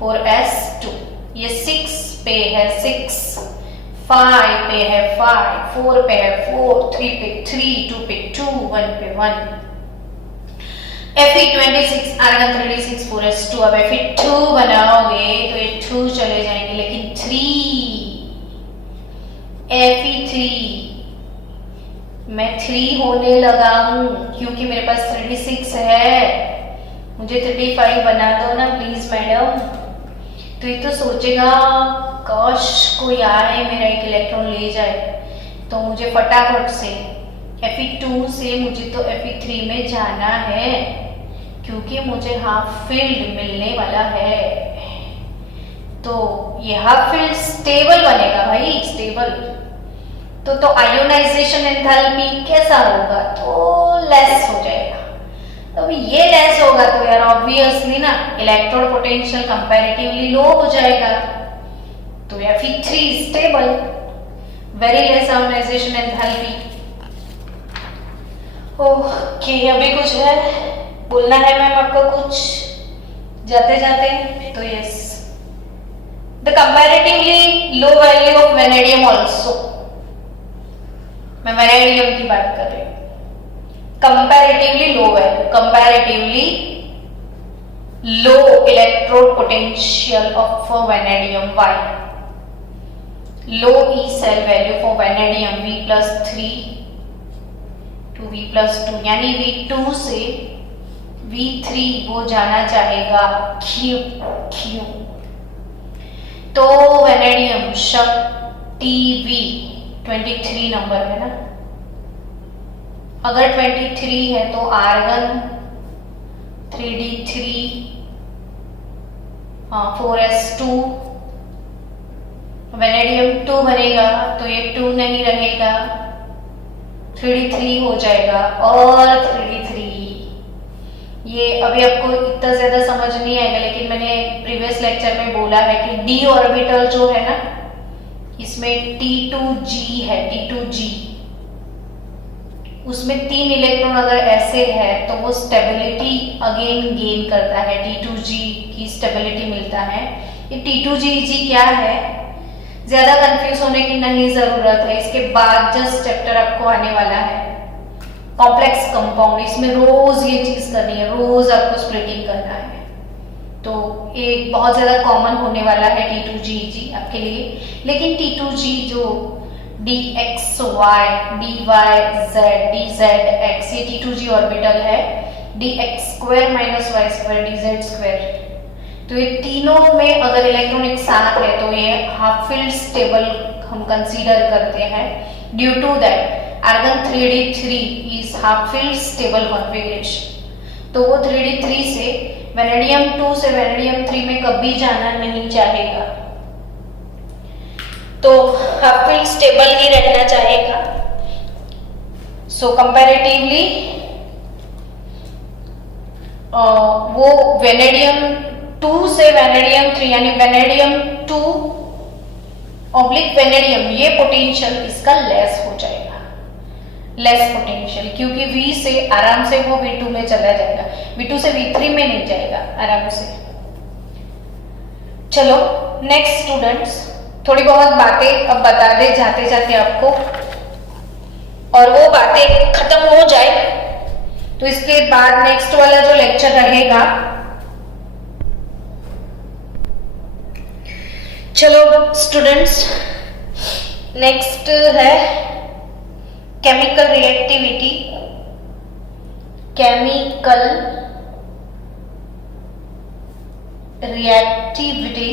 4s2। ये 6 पे है 6, 5 पे है 5, 4 पे है 4, 3 पे 3, 2 पे 2, 1 पे 1। Fe26 argon 3d6 4s2। अब Fe2 बनाओगे तो ये 2 चले जाएंगे, लेकिन 3 Fe3 मैं 3 होने लगा हूं क्योंकि मेरे पास 3d6 है। मुझे 3d5 बना दो ना प्लीज मैडम। तो ये तो सोचेगा काश कोई आए मेरा एक इलेक्ट्रॉन ले जाए, तो मुझे फटाफट से Fe2 से मुझे तो Fe3 में जाना है क्योंकि मुझे हाफ फील्ड मिलने वाला है। तो ये हाफ फील्ड स्टेबल बनेगा भाई, स्टेबल। तो आयोनाइजेशन एंथैल्पी कैसा होगा? तो लेस हो जाएगा। तो ये लेस होगा तो यार ऑब्वियसली ना इलेक्ट्रोड पोटेंशियल कंपैरेटिवली लो हो जाएगा। तो Fe3 stable, very less ionisation enthalpy. Okay, अभी कुछ है बोलना है मैम आपको कुछ जाते जाते? तो yes, the comparatively low value of vanadium also, मैं वेनेडियम की बात कर रही हूँ। Comparatively low value, comparatively low electrode potential of vanadium, why low E cell value for vanadium V+3 to V+2, यानी V2 से V3 वो जाना चाहेगा Q। तो वेनेडियम शक्ति V 23 नंबर है ना, अगर 23 है तो आर्गन 3D3 4s2, वेनेडियम 2 बनेगा तो ये 2 नहीं रहेगा, 3D3 हो जाएगा और 3D3। ये अभी आपको इतना ज्यादा समझ नहीं आएगा, लेकिन मैंने प्रीवियस लेक्चर में बोला है कि d ऑर्बिटल जो है ना, इसमें T2G है, T2G, उसमें 3 इलेक्ट्रॉन अगर ऐसे है तो वो स्टेबिलिटी अगेन गेन करता है, T2G की स्टेबिलिटी मिलता है। ये T2G क्या है, ज्यादा कंफ्यूज होने की नहीं जरूरत है, इसके बाद जस्ट चैप्टर आपको आने वाला है कॉम्प्लेक्स कंपाउंड, इसमें रोज ये चीज करनी है, रोज आपको स्प्लिटिंग करना है। तो एक बहुत ज्यादा कॉमन होने वाला है T2G आपके लिए। लेकिन T2G जो dxy, dyz, dzx, ये T2G ऑर्बिटल है, dx² - y² dz²। तो ये तीनों में अगर इलेक्ट्रॉन एक साथ है तो ये हाफ फील्ड स्टेबल हम कंसीडर करते हैं। Due to that argon 3D3 is half filled stable configuration, तो वो 3D3 से वेनेडियम 2 से वेनेडियम 3 में कभी जाना नहीं चाहेगा, तो हाफ फील्ड स्टेबल ही रहना चाहेगा। सो कंपैरेटिवली वो वेनेडियम 2 से वेनेडियम 3 यानी वेनेडियम 2 ऑब्लिक वेनेडियम, ये पोटेंशियल इसका लेस हो जाएगा, लेस पोटेंशियल, क्योंकि V से आराम से वो V2 में चला जाएगा, V2 से V3 में नहीं जाएगा आराम से। चलो नेक्स्ट स्टूडेंट्स, थोड़ी बहुत बातें अब बता दे जाते जाते आपको, और वो बातें खत्म हो जाए तो इसके बाद नेक्स्ट वाला जो लेक्चर रहेगा, चलो स्टूडेंट्स नेक्स्ट है chemical reactivity, chemical reactivity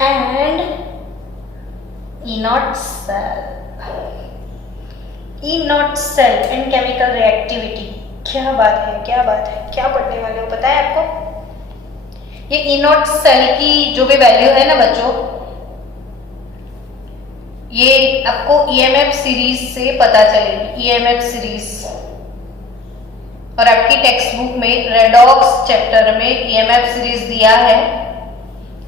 and E0 cell and chemical reactivity. क्या बात है, क्या बात है, क्या पढ़ने वाले हो पता है आपको? ये E0 सेल की जो भी वैल्यू है ना बच्चों, ये आपको EMF सीरीज से पता चलेगी, EMF सीरीज। और आपकी टेक्स्ट बुक में रेडॉक्स चैप्टर में EMF सीरीज दिया है,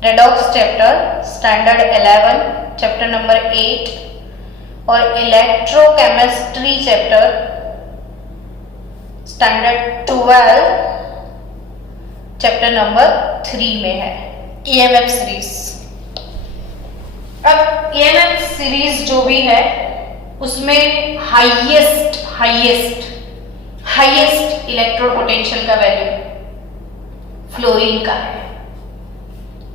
redox chapter standard 11 chapter number 8 और electrochemistry chapter standard 12 chapter number 3 में है EMF सीरीज। अब EMF सीरीज जो भी है उसमें हाईएस्ट इलेक्ट्रोड पोटेंशियल का वैल्यू फ्लोरीन का है,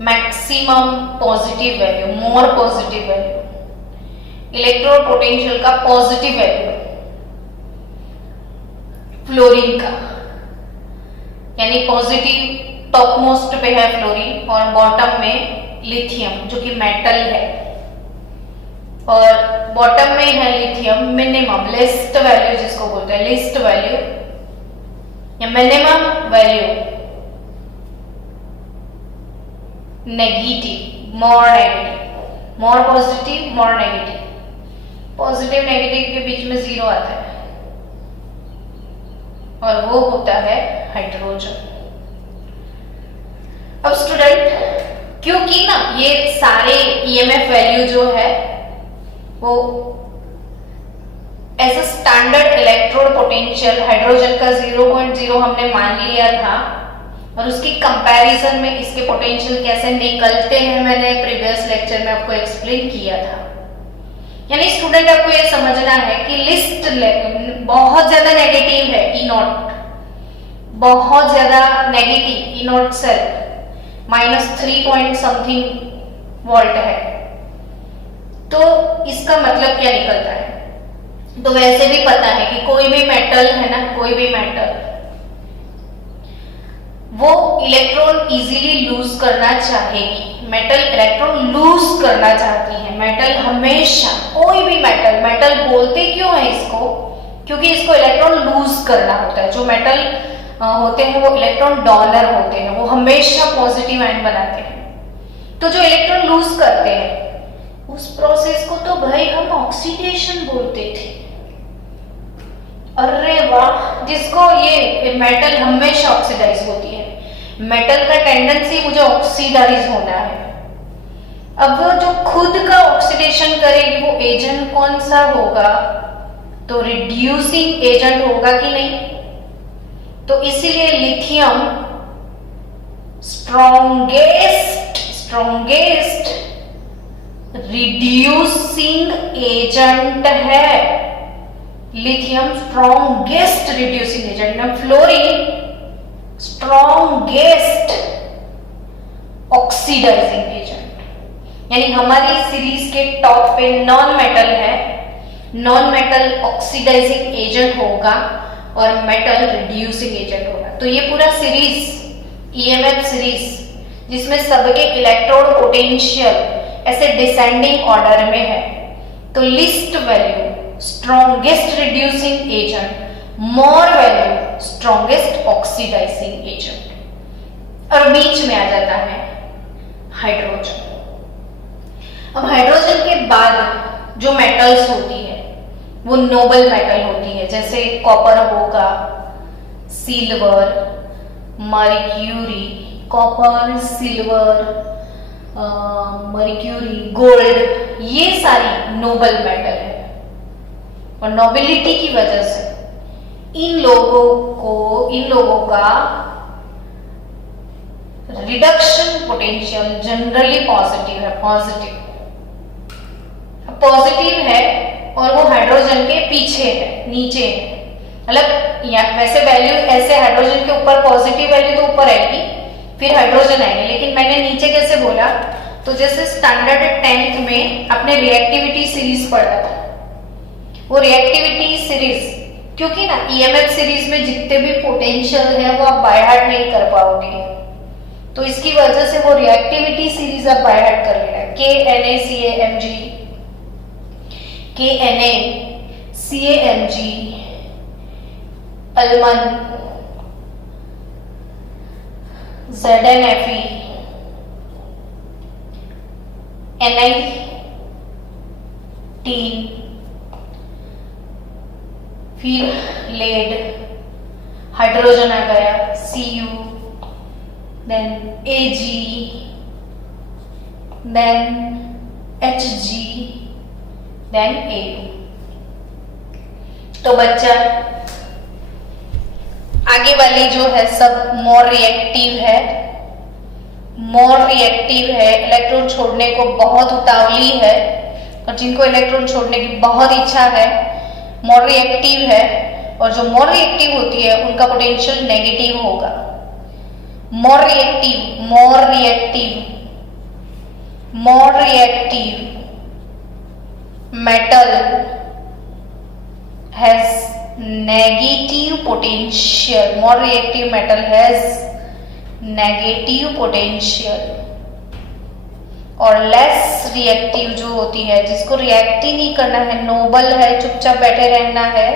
maximum positive value, more positive value, electrode potential का पॉजिटिव वैल्यू फ्लोरीन का, यानी पॉजिटिव टॉप मोस्ट पे है फ्लोरीन और बॉटम में लिथियम जो कि मेटल है। और बॉटम में है लिथियम मिनिमम, लिस्ट वैल्यू जिसको बोलते हैं, लिस्ट वैल्यू या minimum value negative, more negative, more positive more negative, positive negative के बीच में 0 आता है और वो होता है हाइड्रोजन। अब स्टूडेंट, क्योंकि ना ये सारे ईएमएफ वैल्यू जो है वो as a standard electrode potential hydrogen का 0.0 हमने मान लिया था और उसकी कंपैरिजन में इसके पोटेंशियल कैसे निकलते हैं मैंने प्रीवियस लेक्चर में आपको एक्सप्लेन किया था। यानी स्टूडेंट आपको ये समझना है कि लिस्ट बहुत ज्यादा नेगेटिव है, ई नॉट बहुत ज्यादा negative, E naught cell -3 point something volt है, तो इसका मतलब क्या निकलता है? तो वैसे भी पता है कि कोई भी मेटल है ना, कोई भी मेटल वो इलेक्ट्रॉन इजीली लूज करना चाहेगी, मेटल इलेक्ट्रॉन लूज करना चाहती है। मेटल हमेशा, कोई भी मेटल बोलते क्यों है इसको? क्योंकि इसको इलेक्ट्रॉन लूज करना होता है। जो मेटल होते हैं वो इलेक्ट्रॉन डोनर होते हैं, वो हमेशा पॉजिटिव आयन बनाते हैं। तो जो इलेक्ट्रॉन लूज करते हैं उस प्रोसेस को तो भाई हम ऑक्सीडेशन बोलते थे। अरे वाह, जिसको ये मेटल हमेशा ऑक्सीडाइज होती है, मेटल का टेंडेंसी मुझे ऑक्सीडाइज होना है। अब वो जो खुद का ऑक्सीडेशन करेगी वो एजेंट कौन सा होगा? तो रिड्यूसिंग एजेंट होगा कि नहीं? तो इसीलिए लिथियम स्ट्रॉन्गेस्ट रिड्यूसिंग एजेंट है। Lithium strongest reducing agent, fluorine strongest oxidizing agent. यानी हमारी सीरीज के टॉप पे नॉन मेटल है, नॉन मेटल ऑक्सीडाइजिंग एजेंट होगा और मेटल रिड्यूसिंग एजेंट होगा। तो ये पूरा सीरीज ईएमएफ सीरीज जिसमें सबके इलेक्ट्रोड पोटेंशियल ऐसे डिसेंडिंग ऑर्डर में है, तो least value strongest reducing agent, more value strongest oxidizing agent, और बीच में आ जाता है हाइड्रोजन। अब हाइड्रोजन के बाद जो मेटल्स होती है वो नोबल मेटल होती है, जैसे कॉपर होगा, silver, mercury, copper, silver, mercury, gold, ये सारी नोबल मेटल है। और नोबिलिटी की वजह से इन लोगों का रिडक्शन पोटेंशियल जनरली पॉजिटिव है और वो हाइड्रोजन के पीछे है, नीचे है। मतलब वैसे वैल्यू ऐसे हाइड्रोजन के ऊपर पॉजिटिव वैल्यू तो ऊपर आएगी, फिर हाइड्रोजन आएंगे, लेकिन मैंने नीचे कैसे बोला? तो जैसे स्टैंडर्ड 10th में आपने रिएक्टिविटी सीरीज पढ़ा था, वो रिएक्टिविटी सीरीज, क्योंकि ना ईएमएफ सीरीज में जितने भी पोटेंशियल है वो आप बाय हार्ट नहीं कर पाओगे, तो इसकी वजह से वो रिएक्टिविटी सीरीज आप बाय हार्ट कर लेना। KNaCAMG, KNaCAMG, अल्मन, ZnFe, Ni-टीन, फिर लेड, हाइड्रोजन आ गया Cu, then Ag, then Hg, then Au। तो बच्चा आगे वाली जो है सब मोर रिएक्टिव है, इलेक्ट्रॉन छोड़ने को बहुत उतावली है, और जिनको इलेक्ट्रॉन छोड़ने की बहुत इच्छा है मोर रिएक्टिव है, और जो मोर रिएक्टिव होती है उनका पोटेंशियल नेगेटिव होगा। More reactive metal has negative potential, more reactive metal has negative potential, और लेस रिएक्टिव जो होती है, जिसको रिएक्ट ही नहीं करना है, नोबल है, चुपचाप बैठे रहना है,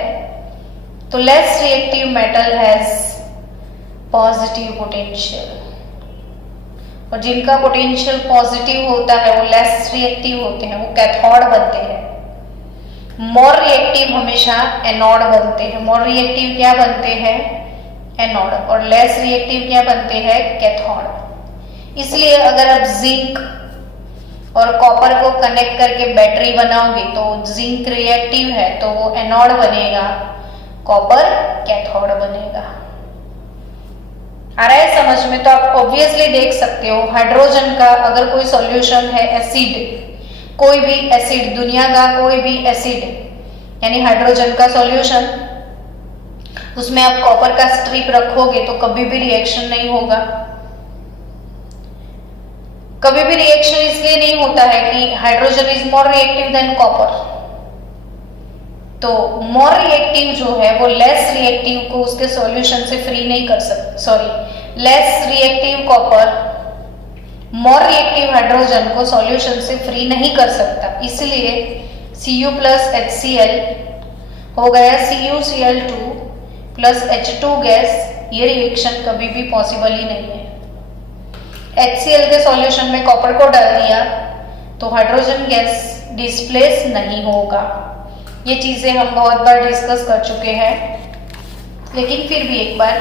तो less reactive metal has positive potential. और जिनका पोटेंशियल पॉजिटिव होता है वो लेस रिएक्टिव होते हैं, वो कैथोड बनते हैं। मोर रिएक्टिव हमेशा एनोड बनते हैं। मोर रिएक्टिव क्या बनते हैं? एनोड। और लेस रिएक्टिव क्या बनते हैं? कैथोड। इसलिए अगर आप जिंक और कॉपर को कनेक्ट करके बैटरी बनाओगे तो जिंक रिएक्टिव है तो वो एनोड बनेगा, कॉपर कैथोड बनेगा। आ रहा है समझ में? तो आप ऑब्वियसली देख सकते हो हाइड्रोजन का अगर कोई सॉल्यूशन है, एसिड, कोई भी एसिड, दुनिया का कोई भी एसिड यानी हाइड्रोजन का सॉल्यूशन, उसमें आप कॉपर का स्ट्रिप रखोगे तो कभी भी रिएक्शन नहीं होगा। कभी भी रिएक्शन इसलिए नहीं होता है कि hydrogen is more reactive than copper. तो मोर रिएक्टिव जो है वो लेस रिएक्टिव को उसके सॉल्यूशन से फ्री नहीं कर सकता, sorry, less reactive copper more reactive hydrogen को सॉल्यूशन से फ्री नहीं कर सकता। इसलिए Cu प्लस HCl हो गया CuCl2 प्लस H2 गैस, ये रिएक्शन कभी भी पॉसिबल ही नहीं है। HCl के सॉल्यूशन में कॉपर को डाल दिया तो हाइड्रोजन गैस डिस्प्लेस नहीं होगा। ये चीजें हम बहुत बार डिस्कस कर चुके हैं, लेकिन फिर भी एक बार।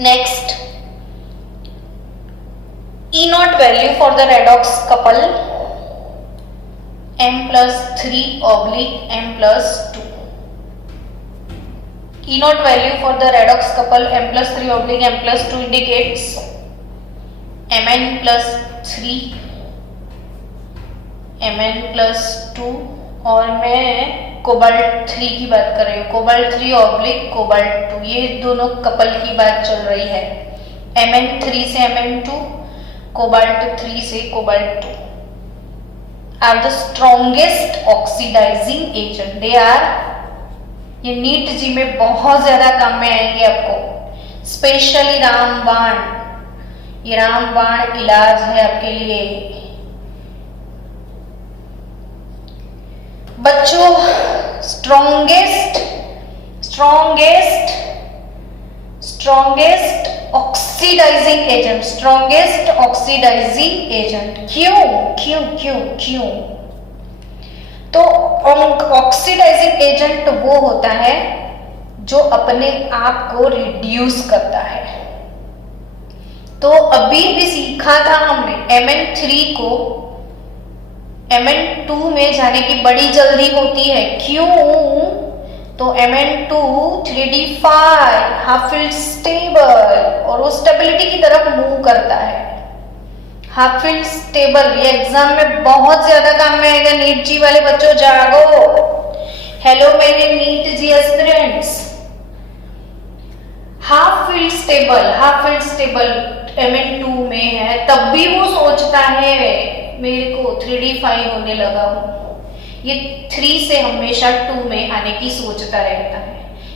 Next, E naught value for the redox couple M+3 / M+2. E naught value for the redox couple M+3 / M+2 indicates Mn+3 Mn+2 और मैं कोबाल्ट 3 की बात कर रही हूँ, कोबाल्ट 3 / कोबाल्ट 2, ये दोनों कपल की बात चल रही है। Mn3 से Mn2, कोबाल्ट 3 से cobalt 2 are the strongest oxidizing agent. They are, ये नीट जी में बहुत ज्यादा काम में आएंगे आपको, स्पेशली रामबाण। ये रामबाण इलाज है आपके लिए बच्चों। Strongest oxidizing agent, strongest oxidizing agent. क्यों? तो ऑक्सीडाइजिंग एजेंट वो होता है जो अपने आप को रिड्यूस करता है। तो अभी भी सीखा था हमने, Mn3 को Mn2 में जाने की बड़ी जल्दी होती है। क्यों? तो Mn2 3d5 half filled stable, और वो स्टेबिलिटी की तरफ मूव करता है। हाफ फील्ड स्टेबल, ये एग्जाम में बहुत ज्यादा काम में आएगा। नीट जी वाले बच्चों जागो। हेलो मेरे NEET JEE aspirants. Half filled stable Mn2 में है, तब भी वो सोचता है मेरे को 3d5 होने लगा हूं। ये 3 से हमेशा 2 में आने की सोचता रहता है,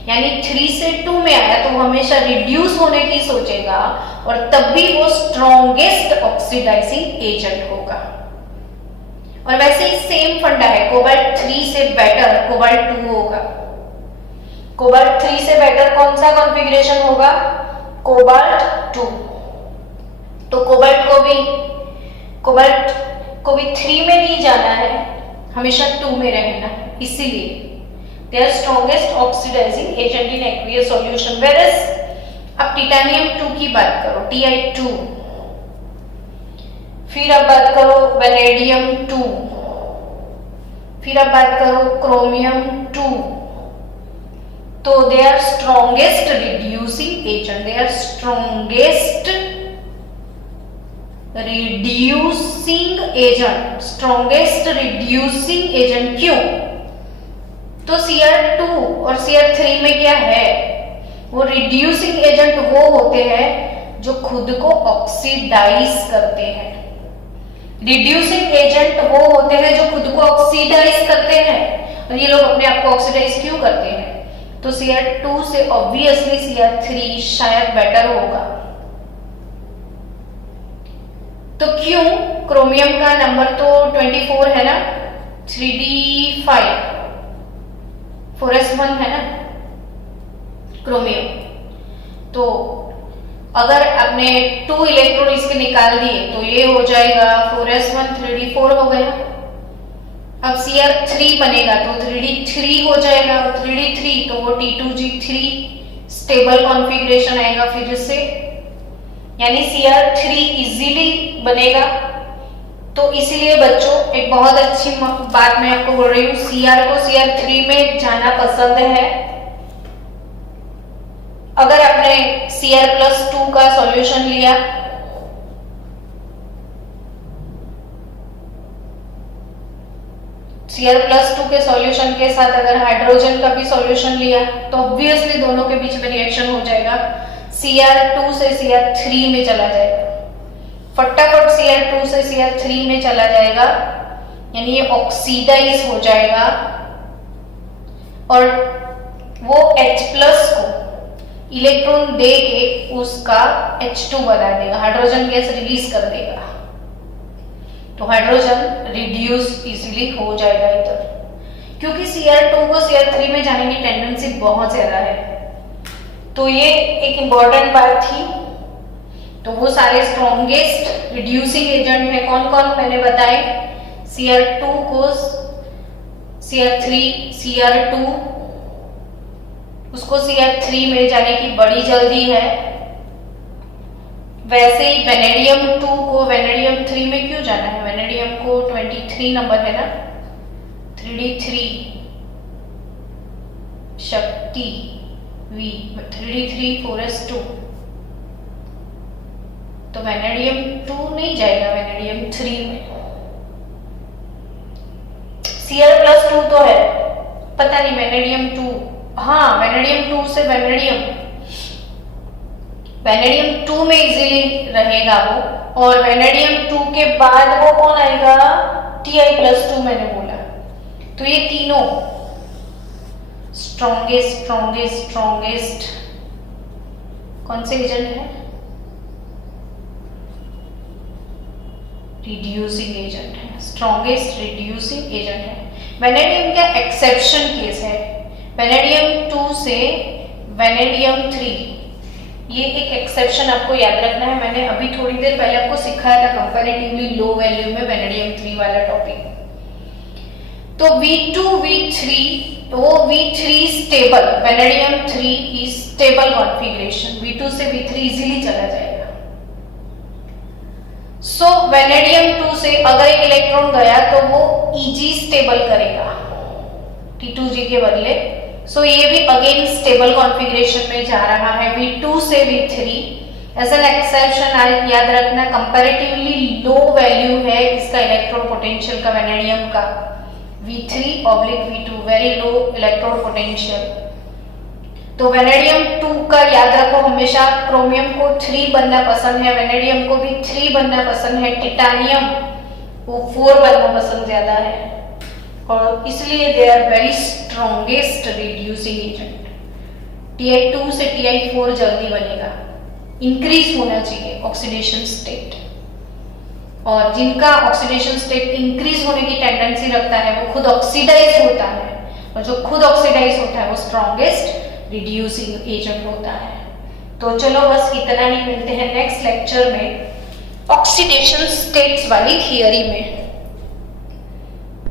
यानी 3 से 2 में आया तो हमेशा रिड्यूस होने की सोचेगा, और तब भी वो स्ट्रॉन्गेस्ट ऑक्सीडाइजिंग एजेंट होगा। और वैसे ही सेम फंडा है, कोबाल्ट 3 से बेटर कोबाल्ट 2 होगा। कोबाल्ट 3 से बेटर कौन सा कॉन्फ़िगरेशन होगा? कोबाल्ट 2। तो कोबाल्ट को भी 3 में नहीं जाना है, हमेशा 2 में रहना है। इसीलिए they are strongest oxidizing agent in aqueous solution. Whereas अब टिटेनियम 2 की बात करो, Ti2, फिर अब बात करो वेनेडियम 2, फिर अब बात करो क्रोमियम 2, तो they are strongest reducing agent. They are strongest reducing agent. क्यों? तो Cr2 और Cr3 में क्या है? वो रिड्यूसिंग एजेंट वो होते हैं जो खुद को ऑक्सीडाइज करते हैं। रिड्यूसिंग एजेंट वो होते हैं जो खुद को ऑक्सीडाइज करते हैं। और ये लोग अपने आप को ऑक्सीडाइज क्यों करते हैं? तो Cr2 से ऑब्वियसली Cr3 शायद बेटर होगा। तो क्यों? क्रोमियम का नंबर तो 24 है ना, 3d5 4s1 है ना क्रोमियम। तो अगर आपने 2 इलेक्ट्रॉन इसके निकाल दिए तो ये हो जाएगा 4s1 3d4 हो गया। अब Cr3 बनेगा तो 3d3 हो जाएगा, 3d3 तो वो T2g3 स्टेबल कॉन्फ़िगरेशन आएगा फिर से, यानी Cr3 इजीली बनेगा। तो इसीलिए बच्चों एक बहुत अच्छी बात मैं आपको बोल रही हूँ, Cr को Cr3 में जाना पसंद है। अगर आपने Cr+2 का सॉल्यूशन लिया Cr+2 के सॉल्यूशन के साथ अगर हाइड्रोजन का भी सॉल्यूशन लिया तो ऑब्वियसली दोनों के बीच में रिएक्शन हो जाएगा, Cr2 से Cr3 में चला जाएगा, फटाफट Cr2 से Cr3 में चला जाएगा, यानी ये ऑक्सीडाइज हो जाएगा और वो H+ को इलेक्ट्रॉन दे के उसका H2 बना देगा, हाइड्रोजन गैस रिलीज कर देगा। तो हाइड्रोजन रिड्यूस इजीली हो जाएगा इधर, क्योंकि Cr2 को Cr3 में जाने की टेंडेंसी बहुत ज्यादा है। तो ये एक इंपॉर्टेंट बात थी। तो वो सारे स्ट्रॉन्गेस्ट रिड्यूसिंग एजेंट है कौन कौन मैंने बताए, Cr2 को Cr2 उसको Cr3 में जाने की बड़ी जल्दी है। वैसे ही वेनेडियम 2 को वेनेडियम 3 में क्यों जाना है, वेनेडियम को 23 नंबर है ना, 3d3 शक्ति V 3d3 4s2, तो वेनेडियम 2 नहीं जाएगा वेनेडियम 3 में। Cr+2 तो है, पता नहीं वेनेडियम 2, हाँ वेनेडियम 2 से वेनेडियम 2 में इजीली रहेगा वो, और वेनेडियम 2 के बाद वो कौन आएगा, Ti+2 मैंने बोला। तो ये तीनों स्ट्रॉन्गेस्ट कौन से एजेंट है, रिड्यूसिंग एजेंट है, स्ट्रॉन्गेस्ट रिड्यूसिंग एजेंट है। वेनेडियम का एक्सेप्शन केस है, वेनेडियम 2 से वेनेडियम 3, ये एक एक्सेप्शन आपको याद रखना है। मैंने अभी थोड़ी देर पहले आपको सिखाया था कंपैरेटिवली लो वैल्यू में वेनेडियम 3 वाला टॉपिक। तो V2 V3, तो वो V3 stable, vanadium 3 is stable configuration, V2 से V3 इजीली चला जाएगा। सो वेनेडियम 2 से अगर एक इलेक्ट्रॉन गया तो वो Eg स्टेबल करेगा T2g के बदले। सो ये भी अगेन स्टेबल कॉन्फ़िगरेशन में जा रहा है V2 से V3। एज एन एक्सेप्शन याद रखना, कंपैरेटिवली लो वैल्यू है इसका इलेक्ट्रोड पोटेंशियल का, वेनेडियम का V3/V2 very low electrode potential. तो वेनेडियम 2 का याद रखो हमेशा, क्रोमियम को 3 बनना पसंद है, वेनेडियम को भी 3 बनना पसंद है, टिटानियम को 4 बनना पसंद ज्यादा है, और इसलिए they are very strongest reducing agent. Ti2 से Ti4 जल्दी बनेगा, इंक्रीज होना चाहिए ऑक्सीडेशन स्टेट, और जिनका ऑक्सीडेशन स्टेट इंक्रीज होने की टेंडेंसी रखता है वो खुद ऑक्सीडाइज होता है, और जो खुद ऑक्सीडाइज होता है वो स्ट्रॉन्गेस्ट रिड्यूसिंग एजेंट होता है। तो चलो बस इतना ही, मिलते हैं नेक्स्ट लेक्चर में ऑक्सीडेशन स्टेट्स वाली थियरी में।